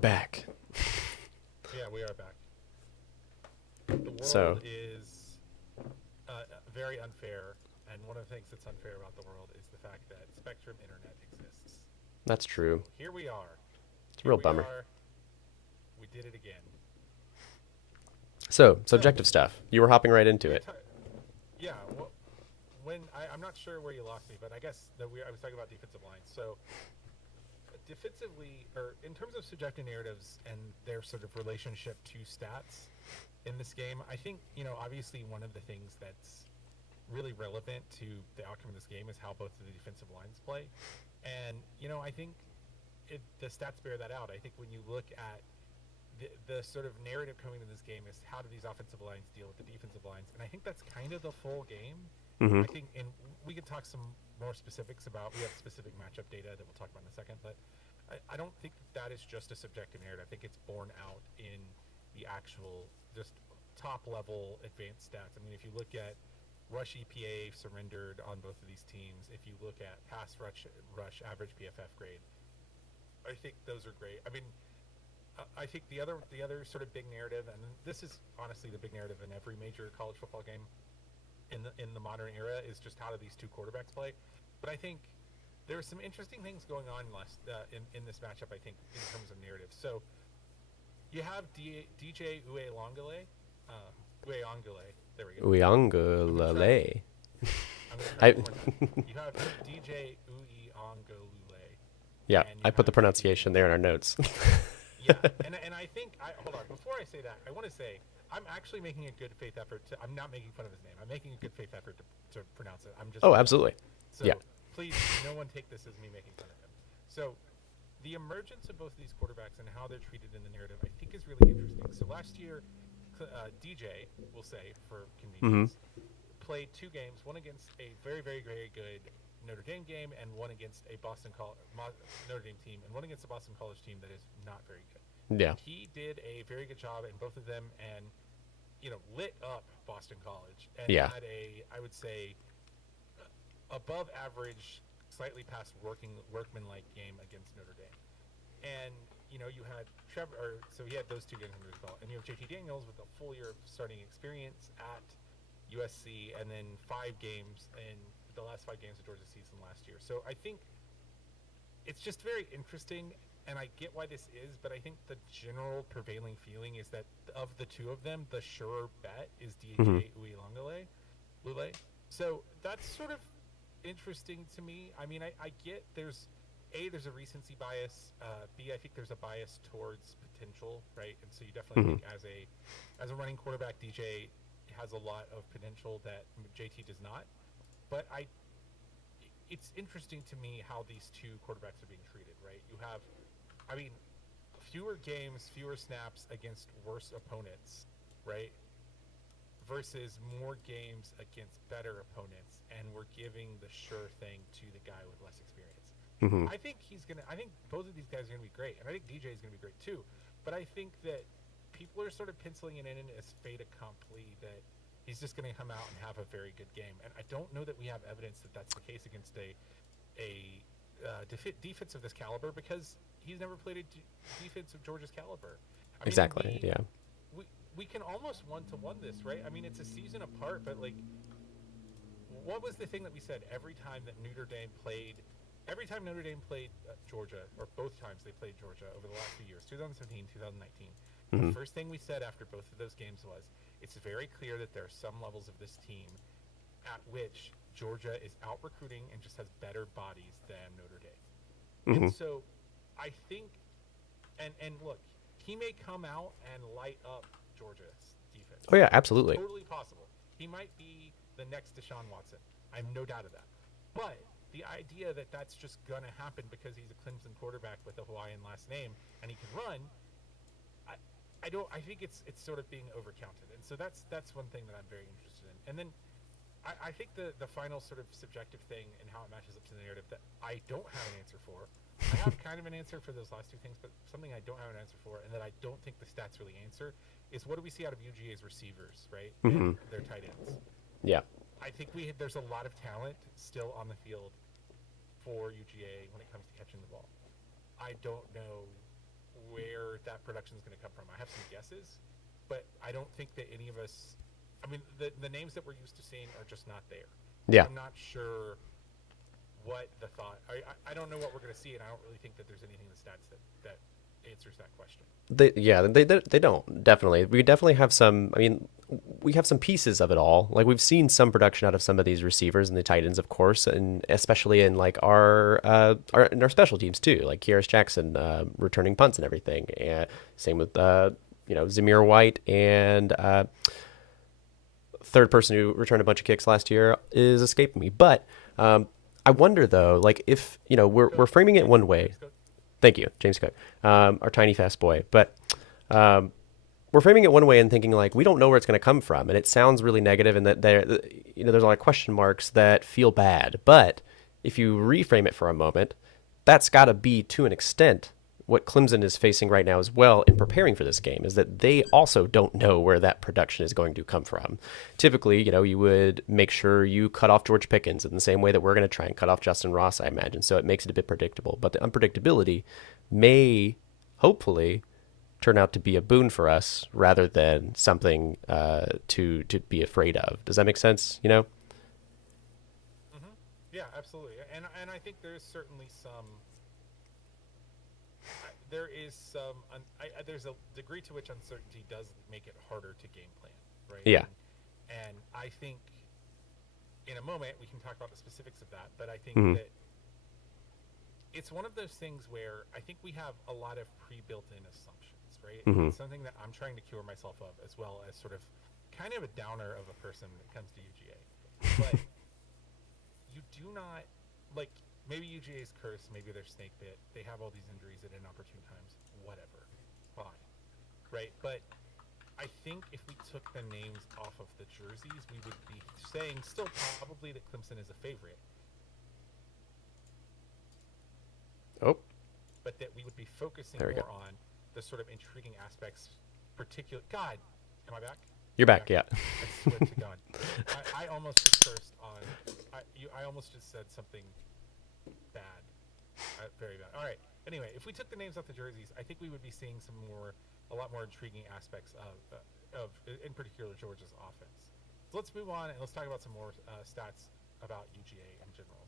Back. Yeah, we are back. The world So, is very unfair, and one of the things that's unfair about the world is the fact that Spectrum Internet exists. that's So true. here we are. It's a Here real we bummer. are. We did it again. So, So subjective stuff. You were hopping right into we it. yeah. I'm not sure where you lost me, but I guess I was talking about defensive lines. So defensively, or in terms of subjective narratives and their sort of relationship to stats in this game, I think obviously one of the things that's really relevant to the outcome of this game is how both of the defensive lines play. And, I think the stats bear that out. I think when you look at the sort of narrative coming to this game is how do these offensive lines deal with the defensive lines? And I think that's kind of the full game. Mm-hmm. I think, and we could talk some more specifics about, we have specific matchup data that we'll talk about in a second, but I don't think that is just a subjective narrative. I think it's borne out in the actual just top level advanced stats. I mean, if you look at rush EPA surrendered on both of these teams, if you look at pass rush average PFF grade, I think those are great. I mean, I think the other sort of big narrative, and this is honestly the big narrative in every major college football game in the modern era, is just how do these two quarterbacks play. But I think there are some interesting things going on in this matchup, I think, in terms of narrative. So you have DJ Uiagalelei. There we go. Uyangulale. I'm going to I, try it one more time. You have DJ Uiagalelei. yeah, And I put the pronunciation there in our notes. Yeah, and I think, hold on, before I say that, I want to say, I'm actually making a good faith effort I'm not making fun of his name. I'm making a good faith effort to pronounce it. I'm just. Oh, absolutely. So Yeah. please, no one take this as me making fun of him. So the emergence of both of these quarterbacks and how they're treated in the narrative, I think is really interesting. So last year, DJ, we'll say, for convenience, played two games, one against a very, very, very good Notre Dame game and one against a Notre Dame team and one against a Boston College team that is not very good. Yeah. He did a very good job in both of them and, lit up Boston College and Yeah. had I would say, above average, slightly past workman-like game against Notre Dame. And, you had Trevor, so he had those two games under his belt. And you have JT Daniels with a full year of starting experience at USC and then 5 games in the last 5 games of Georgia's season last year. So I think it's just very interesting, and I get why this is, but I think the general prevailing feeling is that of the two of them, the surer bet is DJ Uiagalelei. So that's sort of interesting to me. I mean, I get there's a recency bias. B, I think there's a bias towards potential, right? And so you definitely think as a running quarterback, DJ has a lot of potential that JT does not. But it's interesting to me how these two quarterbacks are being treated, right? You have, I mean, fewer games, fewer snaps against worse opponents, right? Versus more games against better opponents, and we're giving the sure thing to the guy with less experience. I think I think both of these guys are gonna be great, and I think DJ is gonna be great too. But I think that people are sort of penciling it in as fait accompli that he's just going to come out and have a very good game. And I don't know that we have evidence that that's the case against a defense of this caliber, because he's never played a defense of Georgia's caliber. I mean, Exactly. Yeah. We can almost one-to-one this, right? I mean, it's a season apart, but like, what was the thing that we said every time Notre Dame played Georgia, or both times they played Georgia over the last few years, 2017, 2019, the first thing we said after both of those games was, it's very clear that there are some levels of this team at which Georgia is out-recruiting and just has better bodies than Notre Dame. And so I think, and look, he may come out and light up Georgia's defense. Oh, yeah, absolutely. It's totally possible. He might be the next Deshaun Watson. I have no doubt of that. But the idea that that's just going to happen because he's a Clemson quarterback with a Hawaiian last name and he can run, I think it's sort of being overcounted. And so that's one thing that I'm very interested in. And then I think the final sort of subjective thing and how it matches up to the narrative that I don't have an answer for. I have kind of an answer for those last two things, but something I don't have an answer for, and that I don't think the stats really answer, is what do we see out of UGA's receivers, right? And their tight ends. Yeah. I think there's a lot of talent still on the field for UGA when it comes to catching the ball. I don't know where that production is going to come from. I have some guesses, but I don't think that any of us. I mean, the names that we're used to seeing are just not there. Yeah. I'm not sure what the thought. I don't know what we're going to see, and I don't really think that there's anything in the stats that answers that question. They don't, definitely. We definitely have some. I mean, we have some pieces of it all. Like we've seen some production out of some of these receivers and the tight ends, of course, and especially in like our special teams too, like Kieris Jackson returning punts and everything. And same with Zamir White and third person who returned a bunch of kicks last year is escaping me. But I wonder though, like if we're framing it one way. Thank you, James Cook, our tiny fast boy. But we're framing it one way and thinking like we don't know where it's going to come from, and it sounds really negative, and that there's a lot of question marks that feel bad. But if you reframe it for a moment, that's got to be to an extent what Clemson is facing right now as well in preparing for this game, is that they also don't know where that production is going to come from. Typically, you would make sure you cut off George Pickens in the same way that we're going to try and cut off Justin Ross, I imagine. So it makes it a bit predictable. But the unpredictability may, hopefully, turn out to be a boon for us rather than something to be afraid of. Does that make sense? Mm-hmm. Yeah, absolutely. And I think there's certainly some. There's a degree to which uncertainty does make it harder to game plan, right? Yeah. And I think in a moment we can talk about the specifics of that, but I think that it's one of those things where I think we have a lot of pre-built-in assumptions, right? It's something that I'm trying to cure myself of, as well as sort of kind of a downer of a person when it comes to UGA. But you do not, like, maybe UGA's cursed, maybe they're snake bit, they have all these injuries at inopportune times, whatever, fine, right? But I think if we took the names off of the jerseys, we would be saying still probably that Clemson is a favorite. Oh. But that we would be focusing more on the sort of intriguing aspects, God, am I back? You're back, yeah. I swear to God. I almost just cursed on, I almost just said something bad. Very bad. All right. Anyway, if we took the names off the jerseys, I think we would be seeing a lot more intriguing aspects of in particular, Georgia's offense. So let's move on and let's talk about some more stats about UGA in general.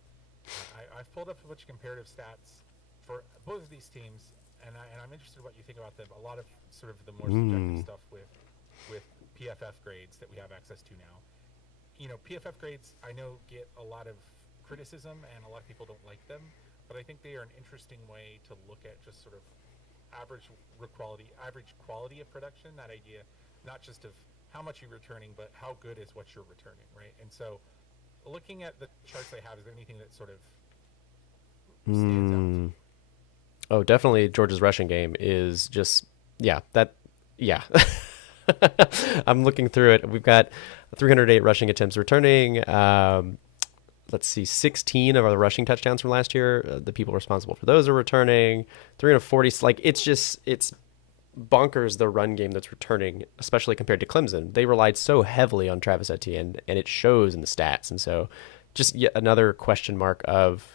I've pulled up a bunch of comparative stats for both of these teams, and I'm interested in what you think about them. A lot of sort of the more subjective stuff with PFF grades that we have access to now. PFF grades I know get a lot of criticism and a lot of people don't like them, but I think they are an interesting way to look at just sort of average quality of production. That idea, not just of how much you're returning, but how good is what you're returning, right? And so looking at the charts I have, is there anything that sort of stands out? Oh, definitely Georgia's rushing game is just, yeah. I'm looking through it. We've got 308 rushing attempts returning. Let's see, 16 of our rushing touchdowns from last year. The people responsible for those are returning. 340. Like it's bonkers the run game that's returning, especially compared to Clemson. They relied so heavily on Travis Etienne, and it shows in the stats. And so, just yet another question mark of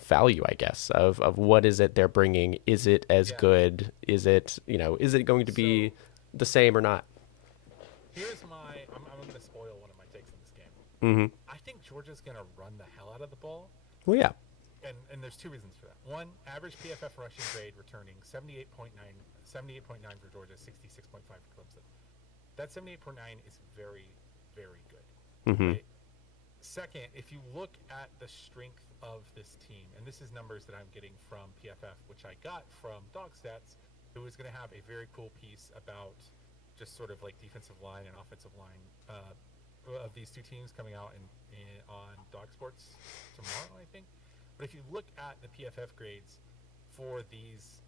value, I guess, of what is it they're bringing? Is it as good? Is it going to be the same or not? Here's I'm going to spoil one of my takes in this game. I think Georgia's going to run the hell out of the ball. Well, yeah. And there's two reasons for that. One, average PFF rushing grade returning 78.9 for Georgia, 66.5 for Clemson. That 78.9 is very, very good. Right? Second, if you look at the strength of this team, and this is numbers that I'm getting from PFF, which I got from Dog Stats, who is going to have a very cool piece about just sort of like defensive line and offensive line of these two teams coming out on Dog Sports tomorrow, I think. But if you look at the PFF grades for these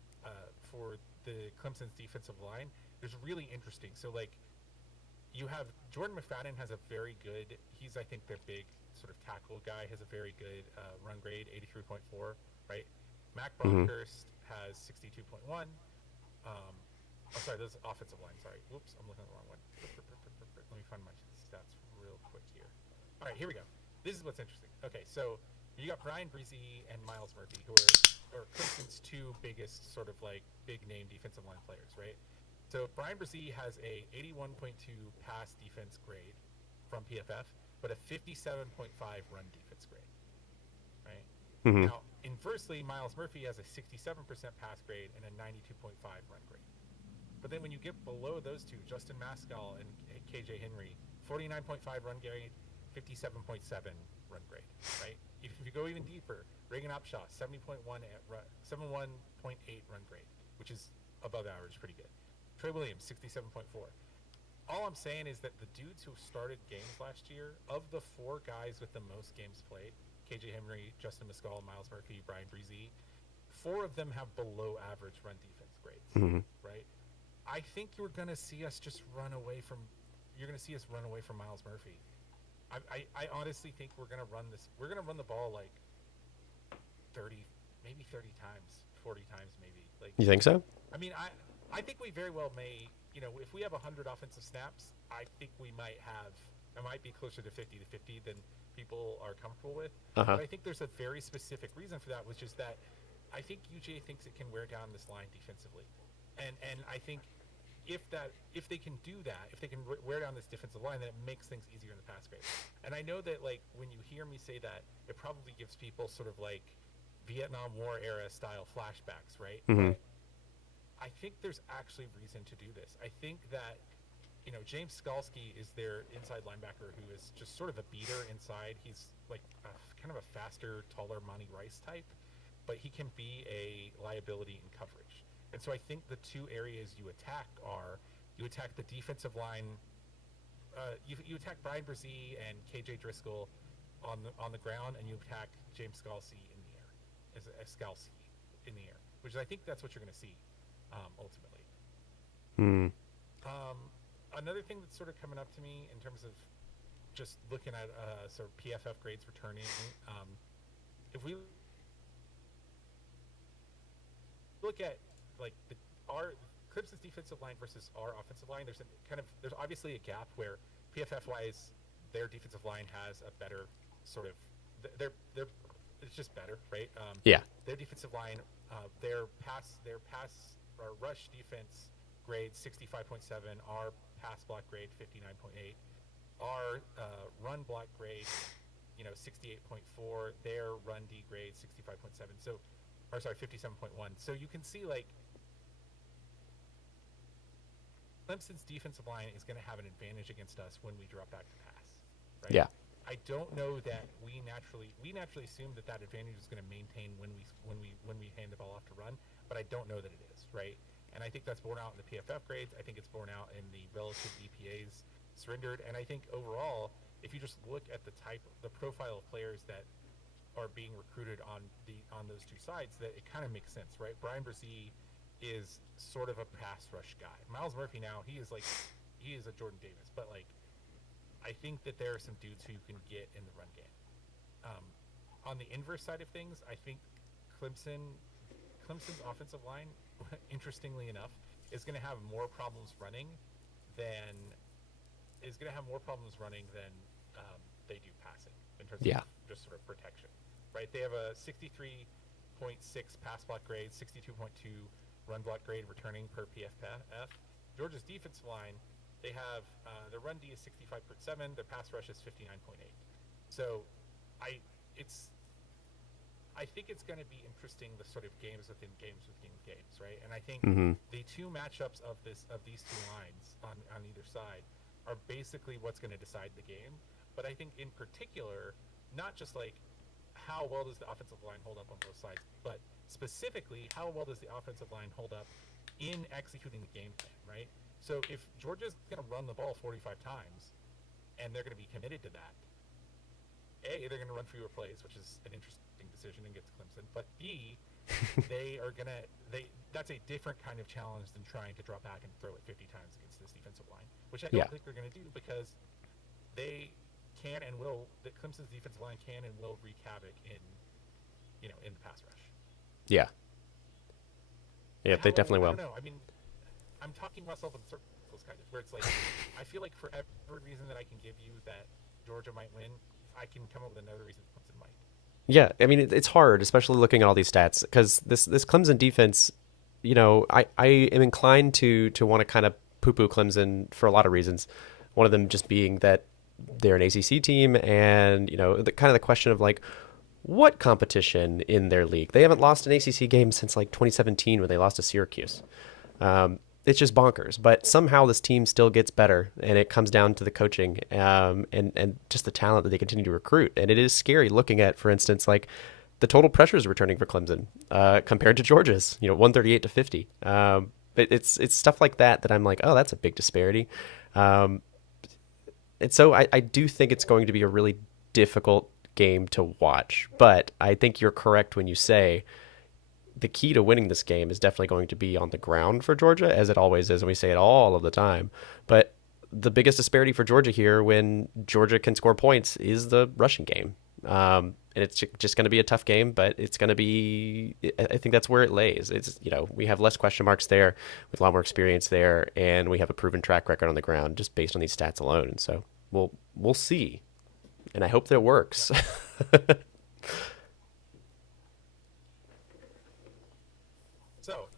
for the Clemson's defensive line, it's really interesting. So like you have Jordan McFadden has a very good. He's I think their big sort of tackle guy has a very good run grade, 83.4. Right. Mac Bronckhurst has 62.1. Oh, sorry, those offensive line. Sorry. Whoops, I'm looking at the wrong one. Let me find my stats real quick here. All right, here we go. This is what's interesting. Okay, so you got Brian Breezy and Miles Murphy, who are or Clemson's two biggest sort of like big name defensive line players, right? So Brian Brzee has a 81.2 pass defense grade from PFF, but a 57.5 run defense grade, right? Mm-hmm. Now, inversely, Miles Murphy has a 67% pass grade and a 92.5 run grade. But then when you get below those two, Justin Mascal and KJ Henry, 49.5 run grade, 57.7 run grade, right? If you go even deeper, Reagan Upshaw, 71.8 run grade, which is above average, pretty good. Trey Williams, 67.4. All I'm saying is that the dudes who started games last year, of the four guys with the most games played, KJ Henry, Justin Mascal, Miles Murphy, Brian Brzee, four of them have below average run defense grades, right? I think you're going to see us just run away from Miles Murphy. I honestly think we're going to run the ball like 30 times, 40 times maybe. Like, You think so? I mean, I think we very well may, if we have 100 offensive snaps, I think it might be closer to 50 to 50 than people are comfortable with. But I think there's a very specific reason for that, which is that I think UGA thinks it can wear down this line defensively. And I think if they can do that, if they can wear down this defensive line, then it makes things easier in the pass grade. And I know that, like, when you hear me say that, it probably gives people sort of like Vietnam War era style flashbacks, right? But I think there's actually reason to do this. I think that, James Skalski is their inside linebacker who is just sort of a beater inside. He's like kind of a faster, taller Monty Rice type, but he can be a liability in coverage. And so I think the two areas you attack the defensive line. You attack Brian Brzee and KJ Driscoll on the ground, and you attack James Skalski in the air, as Skalski in the air, which I think that's what you're going to see ultimately. Another thing that's sort of coming up to me in terms of just looking at sort of PFF grades returning, if we look at like our Clemson's defensive line versus our offensive line, there's obviously a gap where PFF wise their defensive line has a better sort of it's just better, right? Their defensive line, their pass or rush defense grade 65.7, our pass block grade 59.8, our run block grade 68.4, their run D grade 65.7. So, or sorry, 57.1. So you can see like Clemson's defensive line is going to have an advantage against us when we drop back to pass, right? Yeah. I don't know that we naturally assume that advantage is going to maintain when we hand the ball off to run, but I don't know that it is, right? And I think that's borne out in the PFF grades. I think it's borne out in the relative EPAs surrendered, and I think overall, if you just look at the profile of players that are being recruited on those two sides, that it kind of makes sense, right? Brian Brzee is sort of a pass rush guy. Miles Murphy now, he is a Jordan Davis, but like I think that there are some dudes who you can get in the run game. On the inverse side of things, I think Clemson's offensive line, interestingly enough, is going to have more problems running than they do passing in terms of just sort of protection, right? They have a 63.6 pass block grade, 62.2 run block grade returning per PFF. Georgia's defensive line, they have their run D is 65.7, their pass rush is 59.8. So I think it's going to be interesting, the sort of games within games, right? And I think the two matchups of these two lines on either side are basically what's going to decide the game. But I think in particular, not just like how well does the offensive line hold up on both sides, but specifically how well does the offensive line hold up in executing the game plan, right? So if Georgia's going to run the ball 45 times and they're going to be committed to that, A, they're going to run fewer plays, which is an interesting decision against Clemson, but B, that's a different kind of challenge than trying to drop back and throw it 50 times against this defensive line, which I don't think they're going to do, because Clemson's defensive line can and will wreak havoc in the pass rush. Yeah, they definitely will. I don't know. I mean, I'm talking myself in circles, kind of, where it's like I feel like for every reason that I can give you that Georgia might win, I can come up with another reason Clemson might. Yeah, I mean it's hard, especially looking at all these stats, because this Clemson defense, I am inclined to want to kind of poo-poo Clemson for a lot of reasons. One of them just being that they're an ACC team, and the kind of the question of like what competition in their league. They haven't lost an ACC game since like 2017 when they lost to Syracuse. It's just bonkers. But somehow this team still gets better, and it comes down to the coaching and just the talent that they continue to recruit. And it is scary looking at, for instance, like the total pressures returning for Clemson compared to Georgia's, 138 to 50. It's stuff like that I'm like, oh, that's a big disparity. Um, and so I do think it's going to be a really difficult game to watch. But I think you're correct when you say the key to winning this game is definitely going to be on the ground for Georgia, as it always is, and we say it all of the time. But the biggest disparity for Georgia here, when Georgia can score points, is the rushing game. And it's just going to be a tough game, but it's going to be. I think that's where it lays. It's we have less question marks there, with a lot more experience there, and we have a proven track record on the ground just based on these stats alone. And so we'll see, and I hope that it works. So,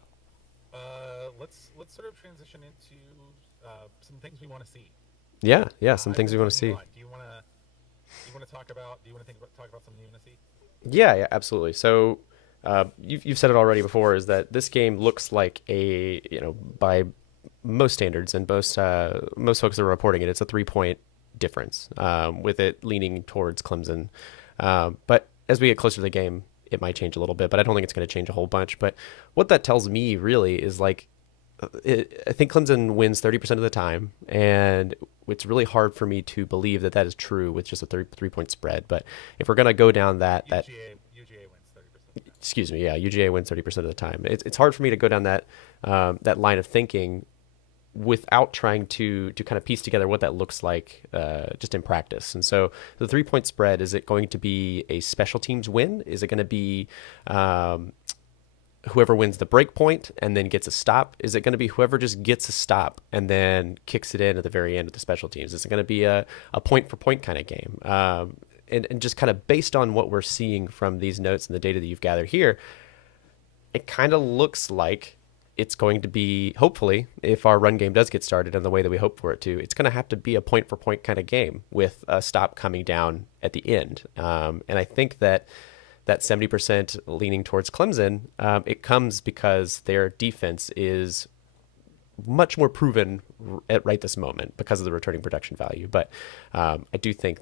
let's sort of transition into some things we want to see. Yeah, some I've things been we want to talking a see. lot. Do you want to talk about? Do you want to talk about something you want to see? Yeah, absolutely. So you've said it already before, is that this game looks like a by most standards and most folks that are reporting it, it's a 3 point difference, with it leaning towards Clemson. But as we get closer to the game, it might change a little bit, but I don't think it's going to change a whole bunch. But what that tells me really is like I think Clemson wins 30% of the time, and it's really hard for me to believe that that is true with just a 3 point spread. But if we're gonna go down that UGA wins 30%. excuse me, yeah, UGA wins 30% of the time. It's hard for me to go down that line of thinking without trying to kind of piece together what that looks like just in practice. And so the 3 point spread, is it going to be a special teams win? Is it going to be whoever wins the break point and then gets a stop? Is it going to be whoever just gets a stop and then kicks it in at the very end of the special teams? Is it going to be a point for point kind of game? And just kind of based on what we're seeing from these notes and the data that you've gathered here, it kind of looks like it's going to be, hopefully, if our run game does get started in the way that we hope for it to, it's going to have to be a point for point kind of game with a stop coming down at the end. And I think that 70% leaning towards Clemson, it comes because their defense is much more proven at right this moment because of the returning production value. But I do think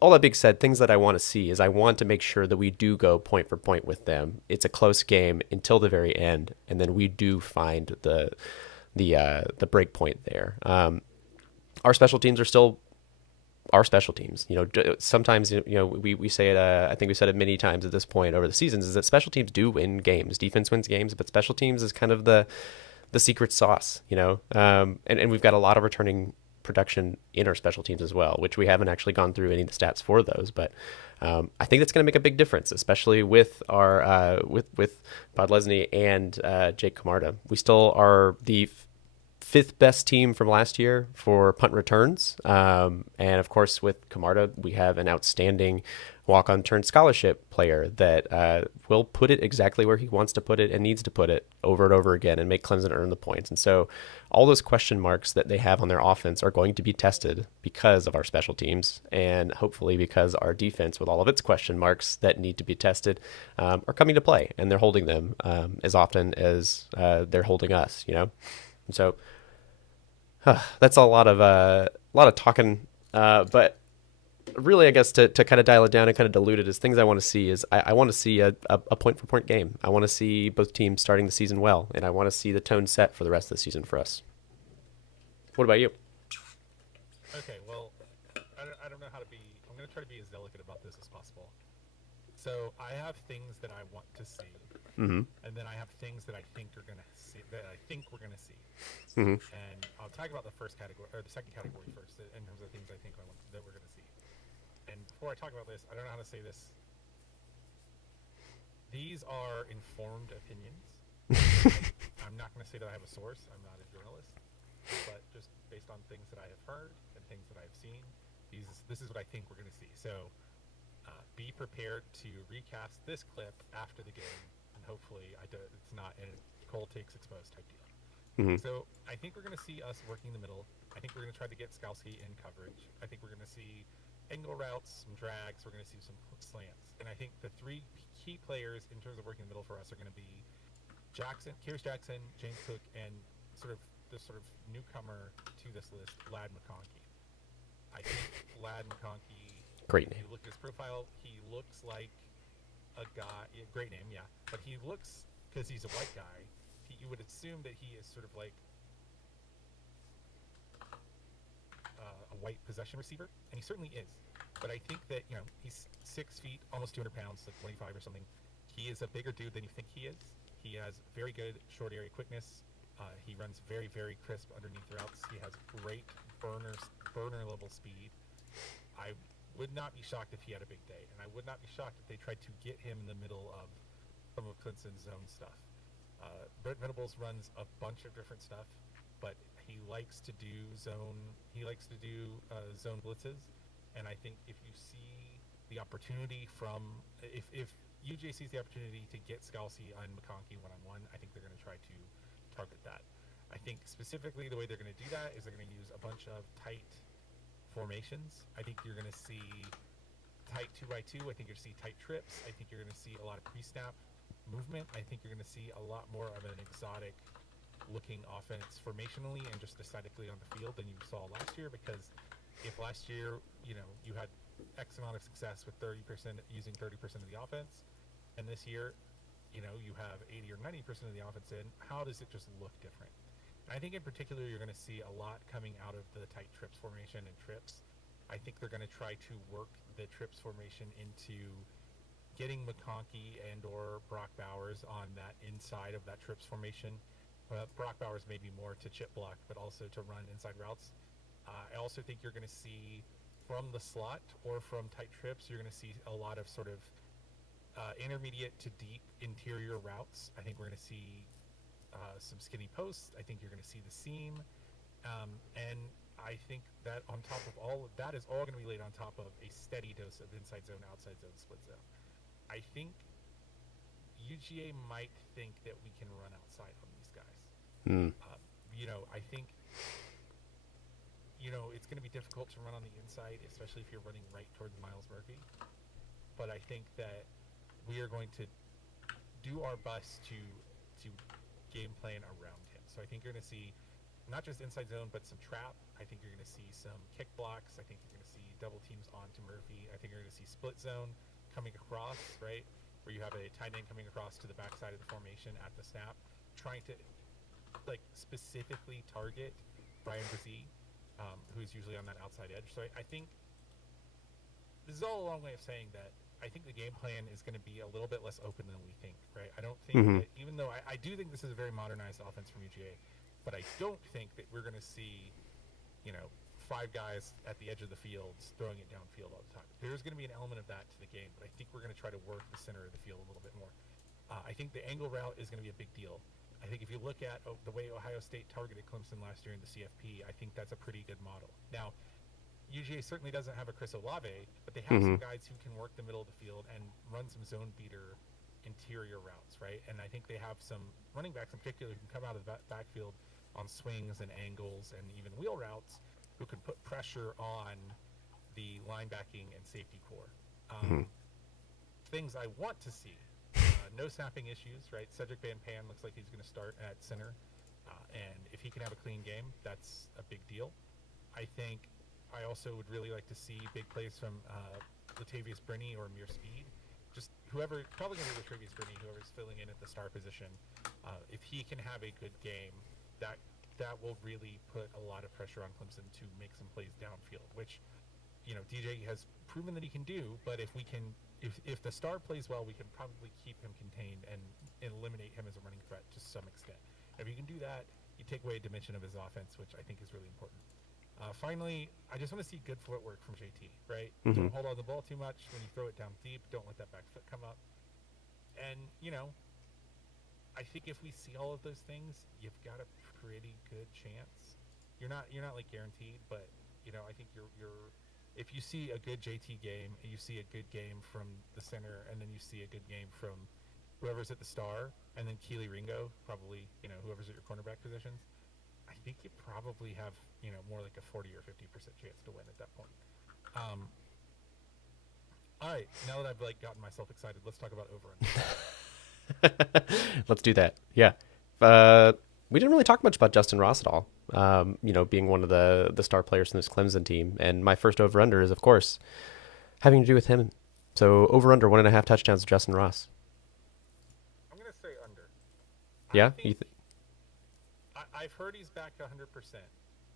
all that being said, things that I want to see is I want to make sure that we do go point for point with them. It's a close game until the very end, and then we do find the break point there. Our special teams are still our special teams. Sometimes we say it. I think we said it many times at this point over the seasons, is that special teams do win games. Defense wins games, but special teams is kind of the secret sauce. And we've got a lot of returning production in our special teams as well, which we haven't actually gone through any of the stats for those. But I think that's going to make a big difference, especially with our with Bod Lesney and Jake Camarda. We still are the fifth best team from last year for punt returns. And of course, with Camarda, we have an outstanding walk-on turn scholarship player that will put it exactly where he wants to put it and needs to put it over and over again and make Clemson earn the points. And so all those question marks that they have on their offense are going to be tested because of our special teams, and hopefully because our defense, with all of its question marks that need to be tested, are coming to play, and they're holding them as often as they're holding us, And so that's a lot of talking, but really, I guess to kind of dial it down and kind of dilute it, is things I want to see is I want to see a point for point game. I want to see both teams starting the season well, and I want to see the tone set for the rest of the season for us. What about you? Okay, well, I don't know how to be. I'm going to try to be as delicate about this as possible. So I have things that I want to see, Mm-hmm. and then I have things that I think are going to see, that I think we're going to see. Mm-hmm. And I'll talk about the first category or the second category first, in terms of things I think that we're going to see. And before I talk about this, I don't know how to say this. These are informed opinions. I'm not going to say that I have a source. I'm not a journalist, but just based on things that I have heard and things that I've seen, this is what I think we're going to see. So Be prepared to recast this clip after the game, and hopefully it's not a cold takes exposed type deal. Mm-hmm. So I think we're going to see us working the middle. I think we're going to try to get Skalski in coverage. I think we're going to see angle routes, some drags. We're going to see some slants. And I think the three key players in terms of working the middle for us are going to be Kyrus Jackson, James Cook, and the newcomer to this list, Vlad Mcconkey. I think Vlad Mcconkey, Great if name. you look at his profile, he looks like a guy. Yeah, great name, yeah. But he looks, because he's a white guy, you would assume that he is sort of like a white possession receiver, and he certainly is. But I think that, he's 6 feet, almost 200 pounds, like 25 or something. He is a bigger dude than you think he is. He has very good short area quickness. He runs very, very crisp underneath routes. He has great burner level speed. I would not be shocked if he had a big day, and I would not be shocked if they tried to get him in the middle of some of Clemson's zone stuff. Brent Venables runs a bunch of different stuff, but he likes to do zone. He likes to do zone blitzes, and I think if you see the opportunity if UGA sees the opportunity to get Skalski on McConkey one-on-one, I think they're going to try to target that. I think specifically the way they're going to do that is they're going to use a bunch of tight formations. I think you're going to see tight 2x2. I think you're going to see tight trips. I think you're going to see a lot of pre-snap movement. I think you're going to see a lot more of an exotic looking offense formationally and just aesthetically on the field than you saw last year, because if last year, you had X amount of success with 30% using 30% of the offense, and this year, you have 80 or 90% of the offense in, how does it just look different? And I think in particular, you're going to see a lot coming out of the tight trips formation and trips. I think they're going to try to work the trips formation into getting McConkey and or Brock Bowers on that inside of that trips formation. Brock Bowers maybe more to chip block, but also to run inside routes. I also think you're going to see from the slot or from tight trips, you're going to see a lot of sort of intermediate to deep interior routes. I think we're going to see some skinny posts. I think you're going to see the seam. And I think that on top of all of that is all going to be laid on top of a steady dose of inside zone, outside zone, split zone. I think UGA might think that we can run outside on these guys. I think, it's going to be difficult to run on the inside, especially if you're running right towards Miles Murphy. But I think that we are going to do our best to game plan around him. So I think you're going to see not just inside zone, but some trap. I think you're going to see some kick blocks. I think you're going to see double teams onto Murphy. I think you're going to see split zone coming across, right, where you have a tight end coming across to the backside of the formation at the snap, trying to specifically target Brian Brzee, who's usually on that outside edge. So I think this is all a long way of saying that I think the game plan is going to be a little bit less open than we think, right? I don't think that, even though I do think this is a very modernized offense from UGA, but I don't think that we're going to see, 5 guys at the edge of the field throwing it downfield all the time. There's going to be an element of that to the game, but I think we're going to try to work the center of the field a little bit more. I think the angle route is going to be a big deal. I think if you look at the way Ohio State targeted Clemson last year in the CFP, I think that's a pretty good model. Now, UGA certainly doesn't have a Chris Olave, but they have some guys who can work the middle of the field and run some zone beater interior routes, right? And I think they have some running backs in particular who can come out of the backfield on swings and angles and even wheel routes who can put pressure on the linebacking and safety core. Things I want to see. No snapping issues, right? Cedric Van Pan looks like he's going to start at center. And if he can have a clean game, that's a big deal. I think I also would really like to see big plays from Latavius Brinney or Amir Speed. Just whoever, probably going to be Latavius Brinney, whoever's filling in at the star position. If he can have a good game, that will really put a lot of pressure on Clemson to make some plays downfield, which, DJ has proven that he can do. But if the star plays well, we can probably keep him contained and eliminate him as a running threat to some extent. If you can do that, you take away a dimension of his offense, which I think is really important. Finally, I just want to see good footwork from JT, right? Don't hold on the ball too much. When you throw it down deep, don't let that back foot come up. And, I think if we see all of those things, you've got a pretty good chance. You're not like guaranteed, but, I think you're if you see a good JT game, and you see a good game from the center, and then you see a good game from whoever's at the star, and then Keely Ringo, probably, whoever's at your cornerback positions, I think you probably have, more like a 40 or 50% chance to win at that point. All right, now that I've gotten myself excited, let's talk about over under. Let's do that. Yeah. We didn't really talk much about Justin Ross at all. Being one of the star players in this Clemson team, and my first over under is, of course, having to do with him. So over under 1.5 touchdowns to Justin Ross. I'm gonna say under. Yeah. I've heard he's back 100%,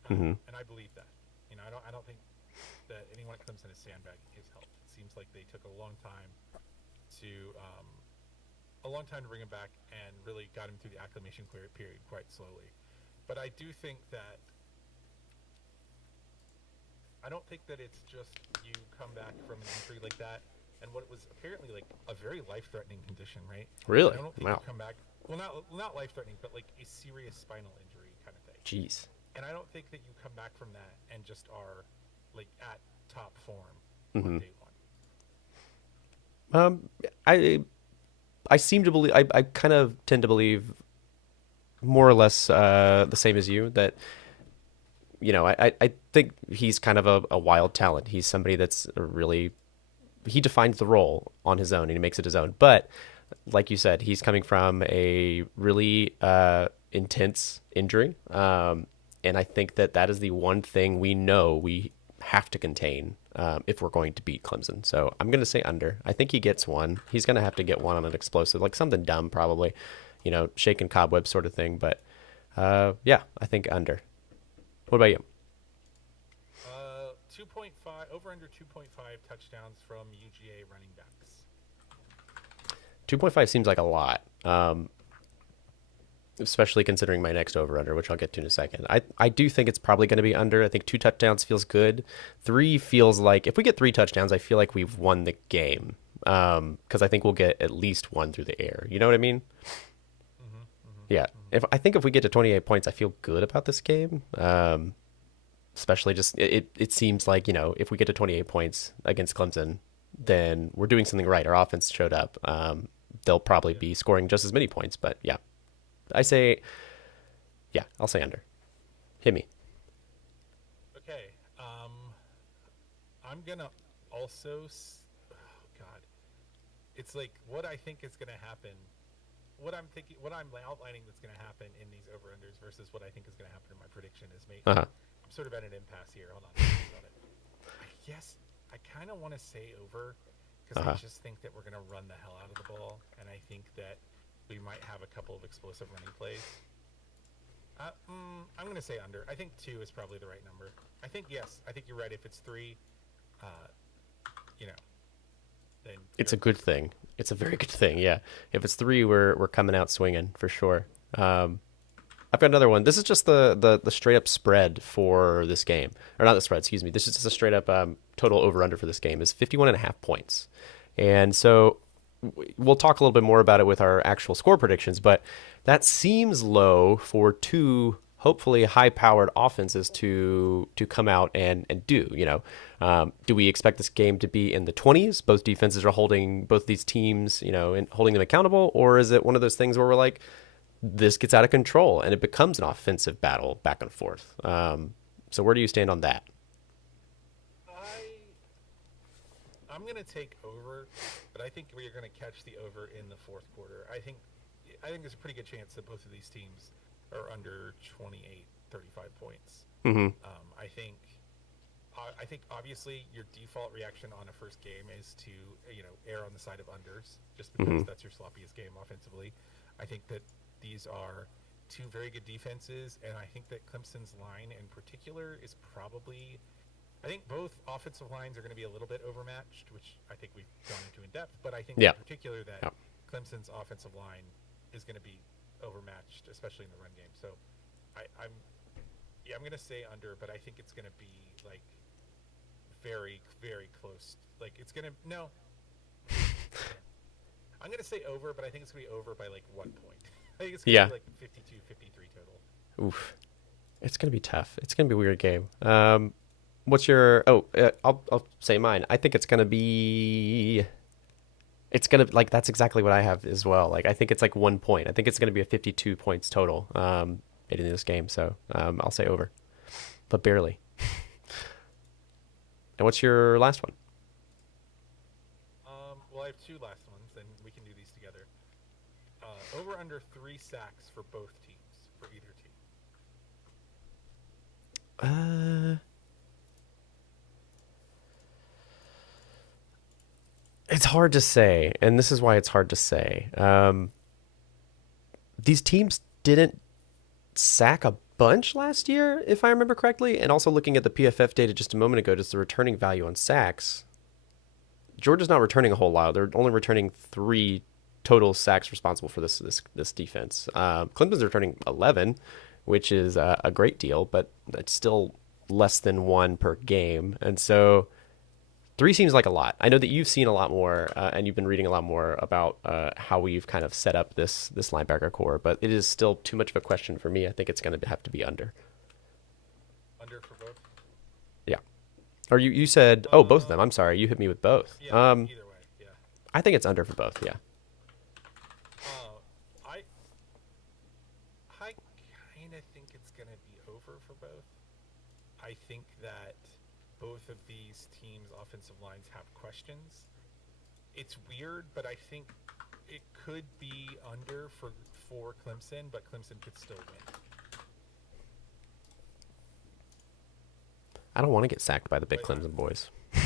Mm-hmm. and I believe that. I don't think that anyone at Clemson is sandbagging his health. It seems like they took a long time to bring him back and really got him through the acclimation period quite slowly. But I do think that I don't think that it's just you come back from an injury like that and what was apparently like a very life-threatening condition, right? Really? I don't think Wow. you come back. Well, not life-threatening, but like a serious spinal injury kind of thing. Jeez. And I don't think that you come back from that and just are like at top form Mm-hmm. on day one. I seem to believe. I kind of tend to believe more or less the same as you, that I think he's kind of a wild talent. He's somebody that's really, he defines the role on his own and he makes it his own. But like you said, he's coming from a really intense injury, and I think that is the one thing we know we have to contain if we're going to beat Clemson. So I'm going to say under. I think he gets one. He's going to have to get one on an explosive, like something dumb probably, shaking cobwebs sort of thing. But yeah, I think under. What about you? 2.5 over under 2.5 touchdowns from UGA running backs. 2.5 seems like a lot, especially considering my next over-under, which I'll get to in a second. I do think it's probably going to be under. I think 2 touchdowns feels good. 3 feels like, if we get 3 touchdowns, I feel like we've won the game, because I think we'll get at least 1 through the air. You know what I mean? Mm-hmm, Yeah. If we get to 28 points, I feel good about this game. Especially just, it seems like, if we get to 28 points against Clemson, then we're doing something right. Our offense showed up. They'll probably be scoring just as many points, but yeah. I'll say under. Hit me. Okay. I'm gonna also. Oh God, it's like what I think is gonna happen. What I'm outlining that's gonna happen in these over-unders versus what I think is gonna happen in my prediction is maybe I'm sort of at an impasse here. Hold on. About it. Yes, I kind of want to say over because I just think that we're gonna run the hell out of the ball, and I think that we might have a couple of explosive running plays. I'm going to say under. I think 2 is probably the right number. I think you're right. If it's 3, then It's a good thing. It's a very good thing. Yeah. If it's 3, we're coming out swinging for sure. I've got another one. This is just the straight up spread for this game, or not the spread. Excuse me. This is just a straight up total over under for this game is 51.5 points, and so we'll talk a little bit more about it with our actual score predictions, but that seems low for 2 hopefully high-powered offenses to come out and do. Do we expect this game to be in the 20s? Both defenses are holding both these teams, and holding them accountable, or is it one of those things where we're like, this gets out of control and it becomes an offensive battle back and forth? So where do you stand on that? I'm going to take over, but I think we're going to catch the over in the fourth quarter. I think there's a pretty good chance that both of these teams are under 28, 35 points. Mm-hmm. I think obviously your default reaction on a first game is to err on the side of unders, just because that's your sloppiest game offensively. I think that these are 2 very good defenses, and I think that Clemson's line in particular is probably. I think both offensive lines are going to be a little bit overmatched, which I think we've gone into in depth. But I think in particular that Clemson's offensive line is going to be overmatched, especially in the run game. So I'm going to say under, but I think it's going to be like very, very close. Like it's going to I'm going to say over, but I think it's going to be over by like 1 point. I think it's going to be like 52, 53 total. Oof. It's going to be tough. It's going to be a weird game. What's your? Oh, I'll say mine. I think it's gonna be. It's gonna like that's exactly what I have as well. Like I think it's like 1 point. I think it's gonna be a 52 points total. In this game, so I'll say over, but barely. And what's your last one? Well, I have two last ones, and we can do these together. Over under 3 sacks for both teams, for either team. Uh, it's hard to say, and this is why it's hard to say. These teams didn't sack a bunch last year, if I remember correctly. And also looking at the PFF data just a moment ago, just the returning value on sacks. Georgia's not returning a whole lot. They're only returning 3 total sacks responsible for this defense. Clemson's returning 11, which is a great deal, but it's still less than 1 per game. And so 3 seems like a lot. I know that you've seen a lot more, and you've been reading a lot more about how we've kind of set up this linebacker core, but it is still too much of a question for me. I think it's going to have to be under. Under for both? Yeah. Or you said, oh, both of them. I'm sorry. You hit me with both. Yeah, either way, yeah. I think it's under for both, yeah. I kind of think it's going to be over for both. I think that both of these teams' offensive lines have questions. It's weird, but I think it could be under for Clemson, but Clemson could still win. I don't want to get sacked by the big But, Clemson boys. yeah,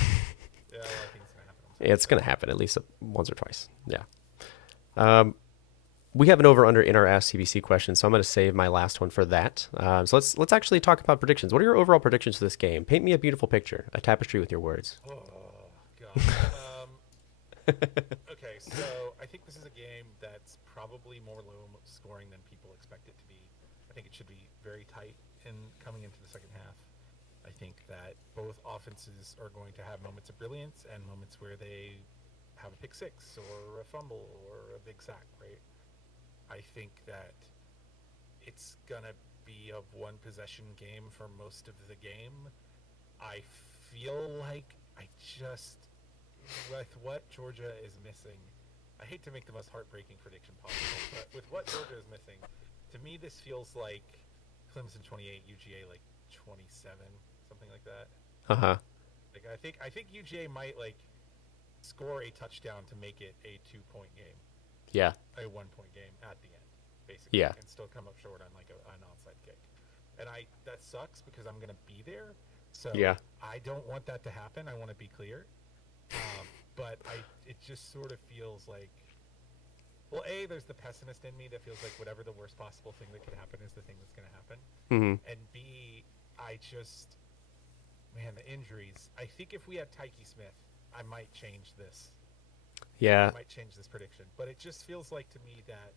well, I think it's going to happen. It's going to happen at least once or twice. Yeah. We have an over/under in our Ask CBC question, so I'm going to save my last one for that. So let's actually talk about predictions. What are your overall predictions for this game? Paint me a beautiful picture, a tapestry with your words. Oh, God. Okay, so I think this is a game that's probably more low scoring than people expect it to be. I think it should be very tight in coming into the second half. I think that both offenses are going to have moments of brilliance and moments where they have a pick six or a fumble or a big sack, right? I think that it's going to be a one-possession game for most of the game. I feel like with what Georgia is missing, I hate to make the most heartbreaking prediction possible, but with what Georgia is missing, to me this feels like Clemson 28, UGA like 27, something like that. Uh-huh. Like I think UGA might like score a touchdown to make it a 2-point game. Yeah. A 1-point game at the end, basically. Yeah. And still come up short on like an onside kick. And that sucks because I'm gonna be there. So Yeah. I don't want that to happen. I want to be clear. But it just sort of feels like, well, A, there's the pessimist in me that feels like whatever the worst possible thing that could happen is the thing that's going to happen. Mm-hmm. And B, man, the injuries. I think if we had Tyke Smith, I might change this. Yeah. I might change this prediction. But it just feels like to me that,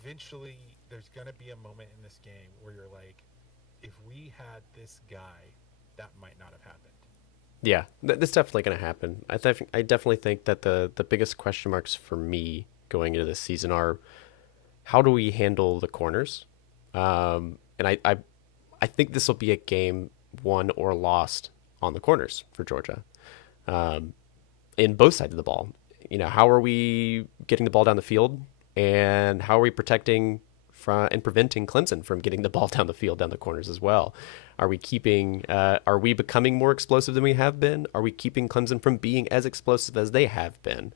eventually there's going to be a moment in this game where you're like, if we had this guy, that might not have happened. Yeah, that's definitely going to happen. I definitely think that the biggest question marks for me going into this season are how do we handle the corners? And I think this will be a game won or lost on the corners for Georgia, in both sides of the ball. How are we getting the ball down the field, and how are we protecting and preventing Clemson from getting the ball down the field, down the corners as well? Are we becoming more explosive than we have been? Are we keeping Clemson from being as explosive as they have been?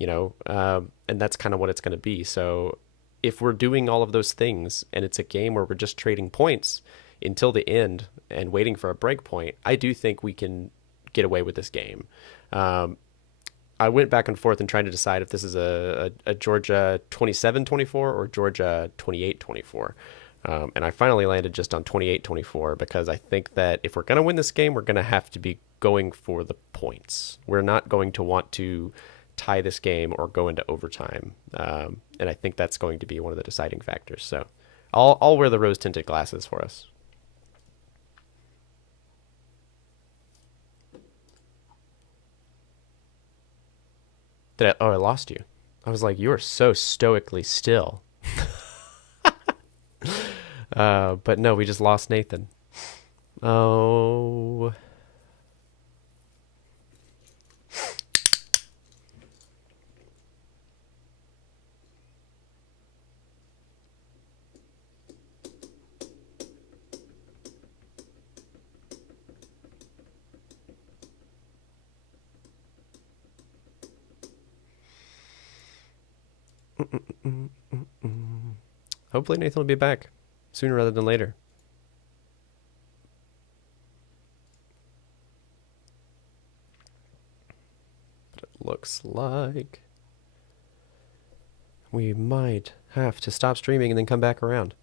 And that's kind of what it's going to be. So if we're doing all of those things and it's a game where we're just trading points until the end and waiting for a break point, I do think we can get away with this game. I went back and forth and trying to decide if this is a Georgia 27-24 or Georgia 28-24. And I finally landed just on 28-24 because I think that if we're going to win this game, we're going to have to be going for the points. We're not going to want to tie this game or go into overtime. And I think that's going to be one of the deciding factors. So I'll wear the rose-tinted glasses for us. I lost you. I was like, you are so stoically still. But no, we just lost Nathan. Oh. Hopefully Nathan will be back sooner rather than later. But it looks like we might have to stop streaming and then come back around.